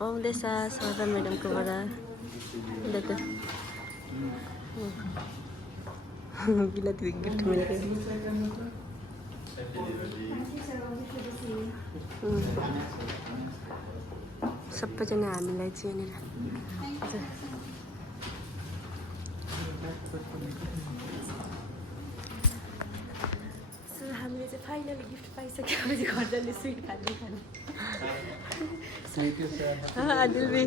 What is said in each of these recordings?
आउँदैछ सरदा म्याडमकोबाट देखो बिलाती गिफ्ट मिलेको सबैजना हामीलाई चाहिँ यहाँनिर हामीले चाहिँ फाइनली गिफ्ट पाइसकेपछि घर जाने स्विट खाँदै खाने आदिल भाइ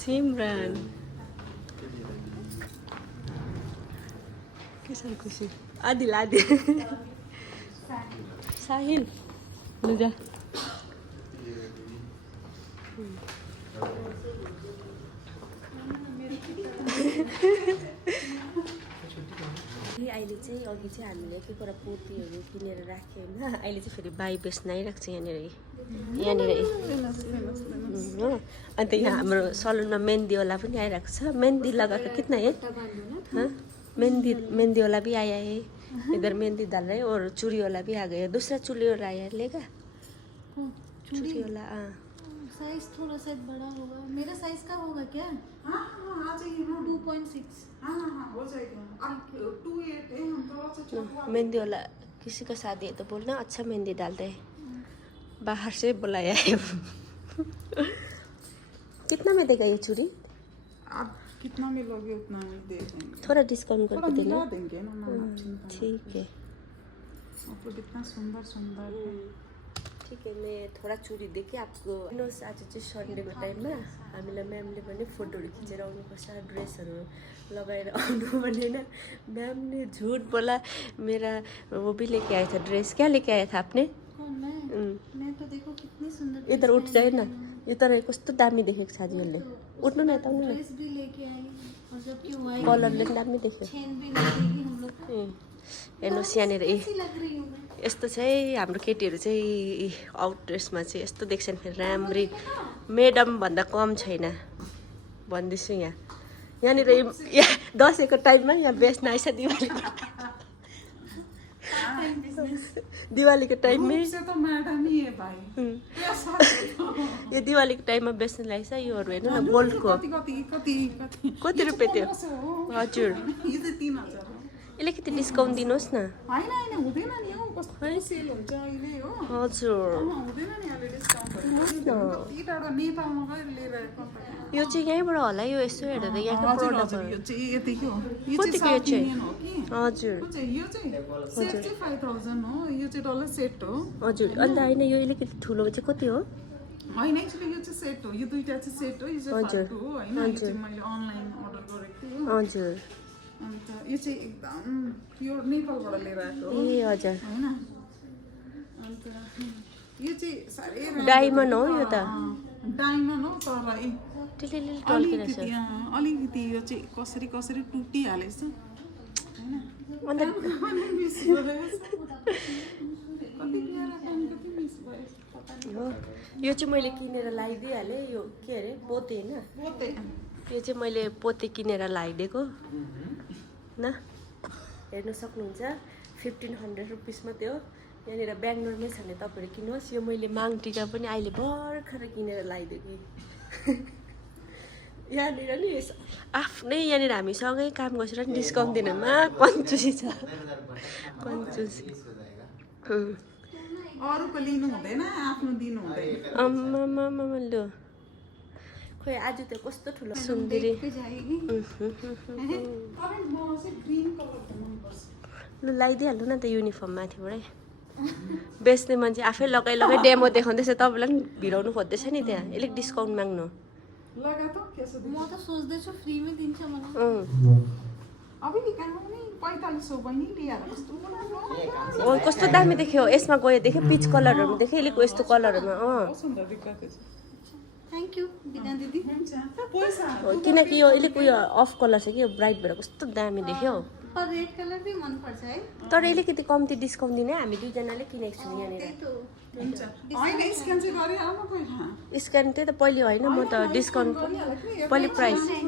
सिमरन के छ खुसी आदिल साहिल लुजा अहिले चाहिँ अघि चाहिँ हामीले एक एकवटा पोतीहरू किनेर राख्यो होइन अहिले चाहिँ फेरि बाई बेच्न आइरहेको छ यहाँनिर हो अन्त यहाँ हाम्रो सलुनमा मेहन्दीवाला पनि आइरहेको छ मेहन्दी लगाएको कितना है मेहंदी वाला भी आया है इधर मेहंदी डाल रहे हैं और चूड़ी वाला भी आ गया दूसरा चूड़ी वाला आया लेगा चूड़ी वाला साइज थोड़ा सा बड़ा होगा मेरा साइज का होगा क्या हाँ आ जाइए 2.6 हाँ हो जाएगा 2.8 है हम थोड़ा सा छोटा मेहंदी वाला किसी का शादी है तो बोलना अच्छा मेहंदी डाल रहे बाहर से बुलाया है कितना में देगा ये चूड़ी आप कितना में लोगे उतना में दे देंगे थोड़ा डिस्काउंट करके देना देंगे ना ठीक है आपको कितना सुंदर सुंदर ठीक है मैं थोड़ा चुरी देखेँ आपको आज चाहिँ सन्डेको टाइममा हामीलाई म्यामले भने फोटोहरू खिचेर आउनुपर्छ ड्रेसहरू लगाएर आउनु भने होइन म्यामले झुट बोला मेरा वो भी लेके आया था ड्रेस क्या लेके आया था आपने मैं तो देखो कितनी सुंदर इधर उठ जाए न यो तर कस्तो दामी देखेको छ आज यसले उठ्नु न यता ड्रेस भी लेके आई और जबकि वाइट कलरले दामी देख्यो चेन भी लगेगी हम लोग को हेर्नुहोस् यहाँनिर कैसी लग रही हूं मैं यस्तो चाहिँ हाम्रो केटीहरू चाहिँ आउट ड्रेसमा चाहिँ यस्तो देख्छन् फेरि राम्री मेडम भन्दा कम छैन भन्दैछु यहाँनिर दसैँको टाइममा यहाँ बेच्न आइछ दिवालीको टाइममै यो दिवालीको टाइममा बेच्न ल्याइछ योहरू हेर्नु न गोल्डको कति रुपियाँ त्यो हजुर यसले कति डिस्काउन्ट दिनुहोस् न यो चाहिँ यहीँबाट होला यो यसो हेर्दा त यहाँको प्रोडक्ट कतिको यो चाहिँ हजुर हजुर अन्त होइन यो अलिकति ठुलो चाहिँ कति हो होइन एक्चुअली यो चाहिँ सेट हो यो दुईटा चाहिँ सेट हो यो चाहिँ फाल्टु हो हैन यो चाहिँ मैले अनलाइन अर्डर गरेको थिएँ हजुर अन्त यो चाहिँ एकदम प्योर नेपालबाट लिएर आएको हो ए हजुर हैन अन्त यो चाहिँ सारै डायमन्ड हो यो त डायमन्ड हो तर अलिकति यो चाहिँ कसरी कसरी टुटिहालेछ हैन अन्त हो यो चाहिँ मैले किनेर लगाइदिइहालेँ यो के अरे पोते होइन यो चाहिँ मैले पोते किनेर लगाइदिएको न हेर्नु सक्नुहुन्छ 1500 रुपिस मात्रै हो यहाँनिर बेङ्गलोरमै छ भने तपाईँहरू किन्नुहोस् यो मैले माङटिका पनि अहिले भर्खर किनेर लगाइदिएँ कि यहाँनिर नि आफ्नै यहाँनिर हामीसँगै काम गर्छ र डिस्काउन्ट दिनमा कन्जुसी छ कन्जुसी अरूको लिनु हुँदैन आफ्नो दिनु हुँदैन आम्मामा लु खोइ आज त कस्तो ठुलो सुन्दरी लु लगाइदिइहाल्नु न त युनिफर्म माथिबाटै बेच्ने मान्छे आफै लगाइ डेमो देखाउँदैछ तपाईँलाई पनि भिराउनु खोज्दैछ नि त्यहाँ अलिक डिस्काउन्ट माग्नु लगा त म त सोच्दैछु फ्रीमै दिन्छ मलाई अब निकाल्नु नि 4500 बनी लिएर कस्तो राम्रो ओ कस्तो दामी देख्यो यसमा गयो देख्यो पिच कलरहरु देख्यो अलिक यस्तो कलरहरुमा सुन्दर देखिएको छ थ्यांक यू बिना दिदी हुन्छ पैसा किनकि यो अलिक उयो अफ कलर छ कि यो ब्राइट भएर कस्तो दामी देख्यो पर रेड कलर भी मन पर्छ है तर अलिकति कम्ती डिस्काउन्ट दिने हामी दुईजनाले किनेको छौँ यहाँनिर हुन्छ हैन स्क्यान चाहिँ गरि आउनु पहिला स्क्यान त्यही त पहिले होइन म त डिस्काउन्ट पहिले प्राइस हैन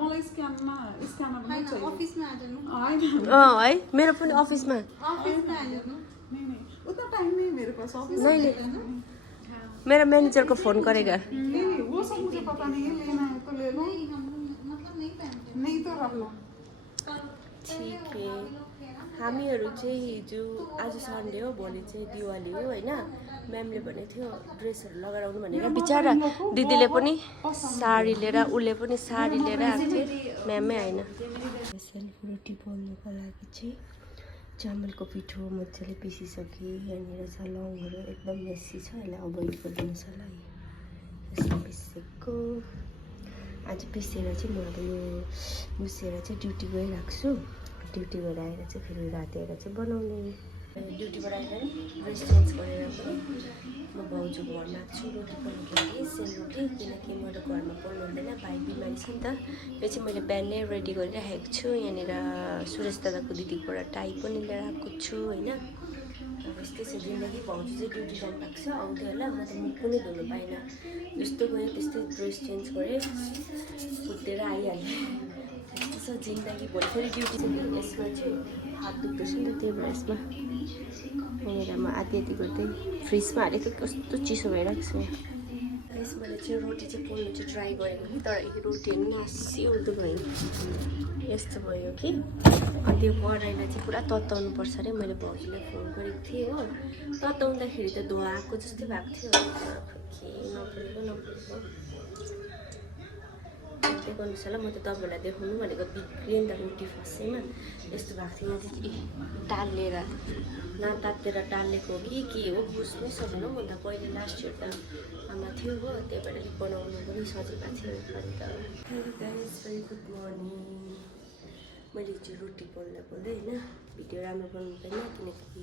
मलाई स्क्यानमा स्क्यानर पनि चाहियो अफिसमा आजनु हैन है मेरो पनि अफिसमा आजनु नहीं उतना टाइम नहीं मेरे पास ऑफिस नहीं मेरा मैनेजर को फोन करेगा। नहीं वो सब मुझे पता नहीं है, लेना है तो ले लो, मतलब नहीं पहनते, नहीं तो रख लो। ठिक है। हामीहरू चाहिँ हिजो आज सन्डे हो, भोलि चाहिँ दिवाली हो होइन। म्यामले भनेको थियो ड्रेसहरू लगाएर आउनु भनेर। बिचरा दिदीले पनि साडी लिएर, उसले पनि साडी लिएर आएको थियो, म्यामै होइन। रोटी पोल्नुको लागि चाहिँ चामलको पिठो मजाले पिसिसकेँ। यहाँनिर छ लौङहरू, एकदम मेसी छ, यसलाई अभोइड गरिदिनुहोस् होला है। यसमा पिसेको आज पिसेर चाहिँ म अब यो मुसेर चाहिँ ड्युटी गइराख्छु। ड्युटी गएर आएर चाहिँ फेरि राति आएर चाहिँ बनाउने। ड्युटीबाट आएर ड्रेस चेन्ज गरेर पनि म भाउजू घरमा आएको छु रोटी पोल्नुको लागि, सेलरोटी। किनकि मेरो घरमा पोल्नु हुँदैन, भाइ बिमारी छ नि त। यो चाहिँ मैले बिहानै रेडी गरिराखेको छु। यहाँनिर सुरेश दादाको दिदीकोबाट टाई पनि लिएर आएको छु होइन। अब यस्तै छ जिन्दगी। भाउजू चाहिँ ड्युटी जानु भएको छ, आउँथ्यो होला। म त मुख पनि धुनु पाइनँ, जस्तो गयो त्यस्तै ड्रेस चेन्ज गरेँ, कुदेर आइहालेँ। त्यस्तो छ जिन्दगी। भोलि फेरि ड्युटी चाहिँ यसमा चाहिँ हात दुख्दैछ नि त, त्यही भएर यसमा यहाँनिर म आधी गर्दै फ्रिजमा हालेको कस्तो चिसो भइरहेको छ। यसमा चाहिँ रोटी चाहिँ पोल्नु चाहिँ ट्राई गरेको कि, तर यो रोटीहरू नासी उल्टो भयो, यस्तो भयो कि। अनि त्यो कराईलाई चाहिँ पुरा तताउनु पर्छ अरे। मैले भाउजूलाई फोन गरेको थिएँ हो, तताउँदाखेरि त धोएको जस्तै भएको थियो। के नपुरेको त्यही गर्नुहोस् होला। म त तपाईँहरूलाई देखाउनु भनेको बिग्रियो नि त रोटी फर्स्टैमा यस्तो भएको थियो। यहाँदेखि टालेर नतातेर टालेको हो कि हो बुझ्नै सक्नु। म त पहिले लास्ट इयर त आमा थियो हो, त्यही भएर बनाउनु पनि सजिलो थियो। अनि त भेरी गुड मर्निङ। मैले चाहिँ रोटी पोल्दा होइन भिडियो राम्रो बनाउनु पाइनँ, किनकि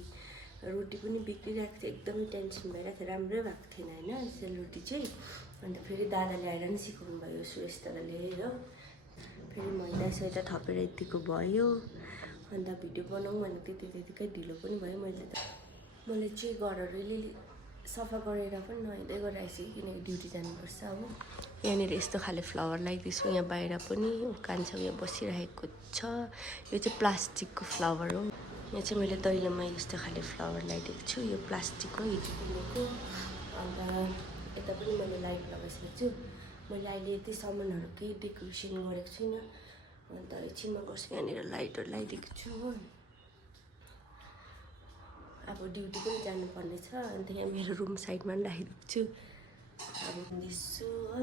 रोटी पनि बिग्रिरहेको थियो, एकदमै टेन्सन भइरहेको थियो, राम्रै भएको थिएन होइन सेलरोटी चाहिँ। अन्त फेरि दादाले आएर नि सिकाउनु भयो, सुरेश दादाले हो। फेरि मैदा सैदा थपेर यतिको भयो। अन्त भिडियो बनाऊँ भनेको त्यतिकै ढिलो पनि भयो। मैले चाहिँ घरहरू अलिअलि सफा गरेर पनि नुहाइँदै गरेर आइसकेँ, किनकि ड्युटी जानुपर्छ हो। यहाँनिर यस्तो खाले फ्लावर लगाइदिन्छु। यहाँ बाहिर पनि कान्छा यहाँ बसिरहेको छ। यो चाहिँ प्लास्टिकको फ्लावर हो। यहाँ चाहिँ मैले दैलोमा यस्तो खाले फ्लावर लगाइदिएको छु। यो प्लास्टिक हो, हिजो किनेको। अन्त यता पनि मैले लाइट लगाइसकेको छु। मैले अहिले यति सामानहरू केही डेकोरेसन गरेको छुइनँ। अन्त एकछिनमा गर्छु। यहाँनिर लाइटहरू लगाइदिएको छु हो। अब ड्युटी पनि जानुपर्ने छ। अन्त यहाँ मेरो रुम साइडमा पनि राखिदिएको छु। अब दिन्छु हो,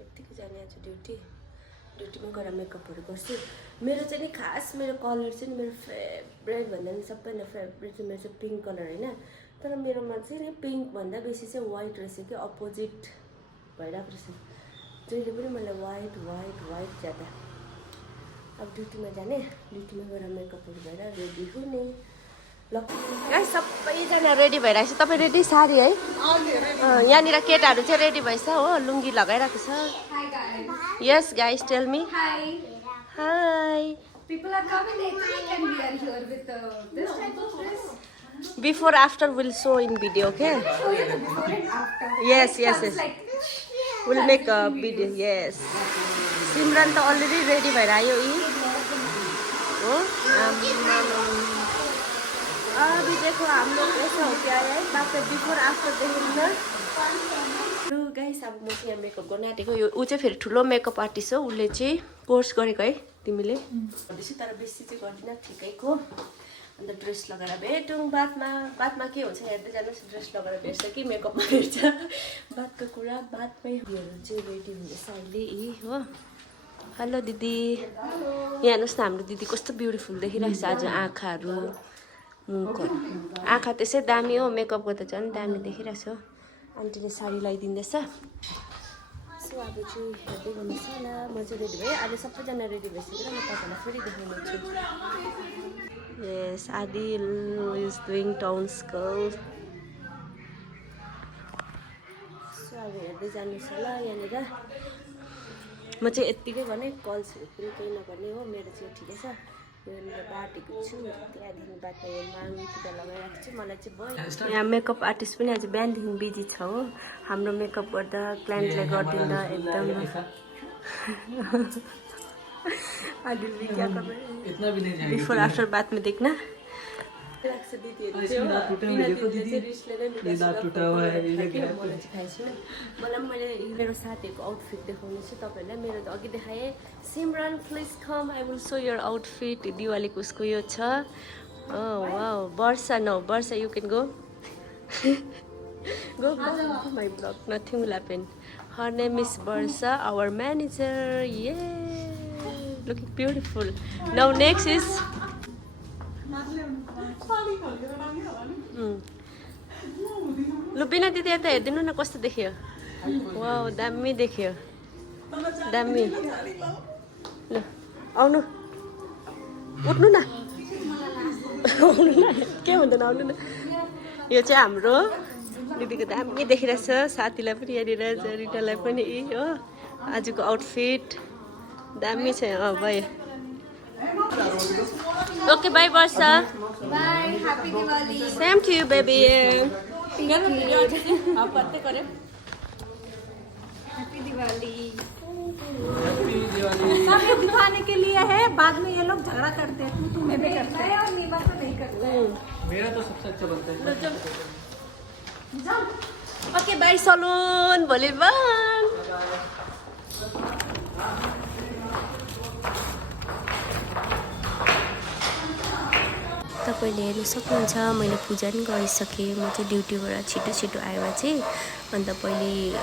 यत्तिकै जाने आज ड्युटीमा गएर मेकअपहरू गर्छु। मेरो चाहिँ नि खास मेरो कलर चाहिँ नि मेरो फेभरेट भन्दा नि सबैभन्दा फेभरेट चाहिँ मेरो चाहिँ पिङ्क कलर होइन। तर मेरोमा चाहिँ नि पिङ्कभन्दा बेसी चाहिँ वाइट रहेछ कि, अपोजिट भइरहेको रहेछ। जहिले पनि मलाई वाइट ज्यादा। अब ड्युटीमा जाने, ड्युटीमा गएर मेकअपहरू भएर रेडी हुने। ल सबैजना रेडी भइरहेको छ। तपाईँ रेडी साडी है? यहाँनिर केटाहरू चाहिँ रेडी भएछ हो, लुङ्गी लगाइरहेको छ। Yes guys, tell me hi. People are coming, they think and we are here with this type of dress. Before after we'll show in video, okay? Before and after. Yes. Like, We'll make a video. Yes. Simran to already ready भइरायो यी हो। अभी देखो हम लोग ऐसा हो क्या है, बात बिफोर आफ्टर देखौँ न। लु गाइस, अब म चाहिँ यहाँ मेकअप गर्न आँटेको। यो ऊ चाहिँ फेरि ठुलो मेकअप आर्टिस्ट हो, उसले चाहिँ कोर्स गरेको है। तिमीले भन्दैछु, तर बेसी चाहिँ गर्दिनँ, ठिकैको। अन्त ड्रेस लगाएर भेटौँ बादमा के हुन्छ हेर्दै जानुहोस्। ड्रेस लगाएर भेट्छ कि मेकअपमा भेट्छ, बातको कुरा बादमै। उयोहरू चाहिँ रेडी हुँदैछ अहिले यी हो। हेलो दिदी, यहाँ हेर्नुहोस् न हाम्रो दिदी कस्तो ब्युटिफुल देखिरहेको छ आज। आँखाहरू, मुखहरू, आँखा त्यसै दामी हो, मेकअप गर्दा झन् दामी देखिरहेको छ। आन्टीले साडी लगाइदिँदैछ। सो अब चाहिँ हेर्दै गर्नुहोस् होला। म चाहिँ रेडी भएँ। अहिले सबैजना रेडी भइसकेर म तपाईँलाई फेरि देखाउनेछु। Yes, Adil is doing town school. So अब हेर्दै जानुहोस् होला। यहाँनिर म चाहिँ यत्तिकै भने कल्सहरू पनि केही नगर्ने हो। मेरो चाहिँ ठिकै छ। यहाँनिर बाटेको छु, त्यहाँदेखि बाटो माङतिर लगाइरहेको छु। मलाई चाहिँ भयो। यहाँ मेकअप आर्टिस्ट पनि आज बिहानदेखि बिजी छ हो। हाम्रो मेकअप गर्दा क्लाइन्टलाई गरिदिँदा एकदम आदिल भी क्या कर रहे हैं, बिफोर आफ्टर बाद में देखना। लाग्छ दिदीहरू चाहिँ हो, बिना दिदीले चाहिँ रिसले नै लुगा सुगा मलाई चाहिँ खाएछु नि। मलाई पनि मैले मेरो साथीहरूको आउटफिट देखाउने छु तपाईँहरूलाई। मेरो त अघि देखाएँ। Simran please come, I will show your outfit. दिवालीको उसको यो छ। Wow, Varsha no, Varsha you can go go to my blog. Nothing will happen. Her name is Varsha, our manager. Yay! Looking beautiful. Now next is. Lupina didi ata हेर्दिनु न कस्तो देखियो। Wow, दामी देखियो। दामी। ल आउनु। उठ्नु न। आउनु न। के भन्दैन आउनु न। यो चाहिँ हाम्रो दिदीको दामी देखिरहेछ। साथीलाई पनि यहाँनिर रिटालाई पनि हो। आजको आउटफिट दामी छ। भयो। Okay bye Varsha. Bye, happy Diwali. Same to you baby. Happy Diwali. सब ये दिखाने के लिए है, बाद में ये लोग झगड़ा करते हैं, तू मैं भी करता है और नीवा तो नहीं करता है। मेरा तो सबसे अच्छा बनता है। ओके बाई सलुन, भोलि बन्द। तपाईँले हेर्नु सक्नुहुन्छ मैले पूजा पनि गरिसकेँ। म चाहिँ ड्युटीबाट छिटो छिटो आएर चाहिँ अन्त पहिले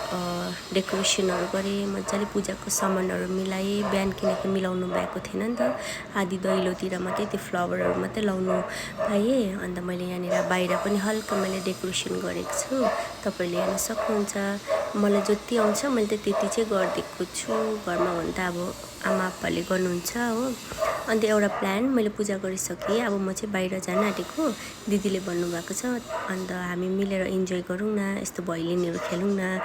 डेकोरेसनहरू गरेँ। मजाले पूजाको सामानहरू मिलाएँ। बिहान किनकि मिलाउनु भएको थिएन नि त, आधी दैलोतिर मात्रै त्यो फ्लावरहरू मात्रै लाउनु पाएँ। अन्त मैले यहाँनिर बाहिर पनि हल्का मैले डेकोरेसन गरेको छु। तपाईँले हेर्न सक्नुहुन्छ। मलाई जति आउँछ मैले त त्यति चाहिँ गरिदिएको छु। घरमा भने त अब आमा आप्पाले गर्नुहुन्छ हो। अन्त एउटा प्लान मैले पूजा गरिसकेँ। अब म चाहिँ बाहिर जान आँटेको, दिदीले भन्नुभएको छ। अन्त हामी मिलेर इन्जोय गरौँ न, यस्तो भैलिनीहरू खेलौँ न।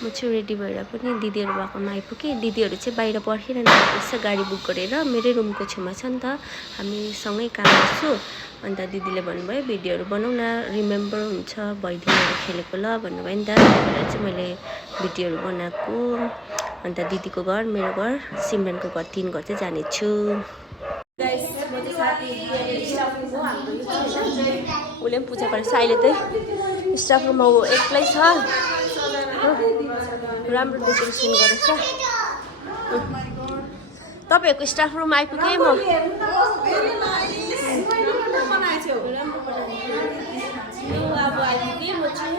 म चाहिँ रेडी भएर पनि दिदीहरू भएकोमा आइपुगेँ। दिदीहरू चाहिँ बाहिर पर्खिरहनु भएको छ गाडी बुक गरेर। मेरै रुमको छेउमा छ नि त, हामी सँगै काम गर्छु। अन्त दिदीले भन्नुभयो भिडियोहरू बनाउँ न, रिमेम्बर हुन्छ भैलिनीहरू खेलेको ल भन्नुभयो नि त। त्यही चाहिँ मैले भिडियोहरू बनाएको। अन्त दिदीको घर, मेरो घर, सिमरनको घर, 3 घर चाहिँ जानेछु। उसले पनि पूजा गरेछ। अहिले चाहिँ स्टाफ रुममा ऊ एक्लै छ। राम्रो डेकोरेसन गरेछ। तपाईँहरूको स्टाफ रुम आइपुगेँ म। अब आइपुगेँ म चाहिँ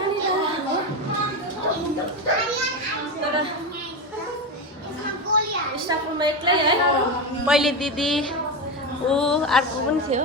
स्टाफ रुममा एक्लै है। पहिले दिदी ऊ अर्को पनि थियो।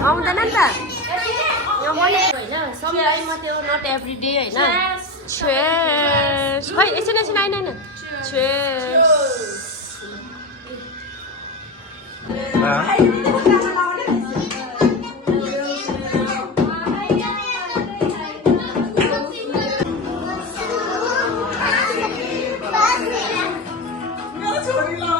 आउँदैन नि त यो मैले होइन समटाइम मात्रै हो, नट एभ्री डे होइन। खै एकछिन आइन छोरी ला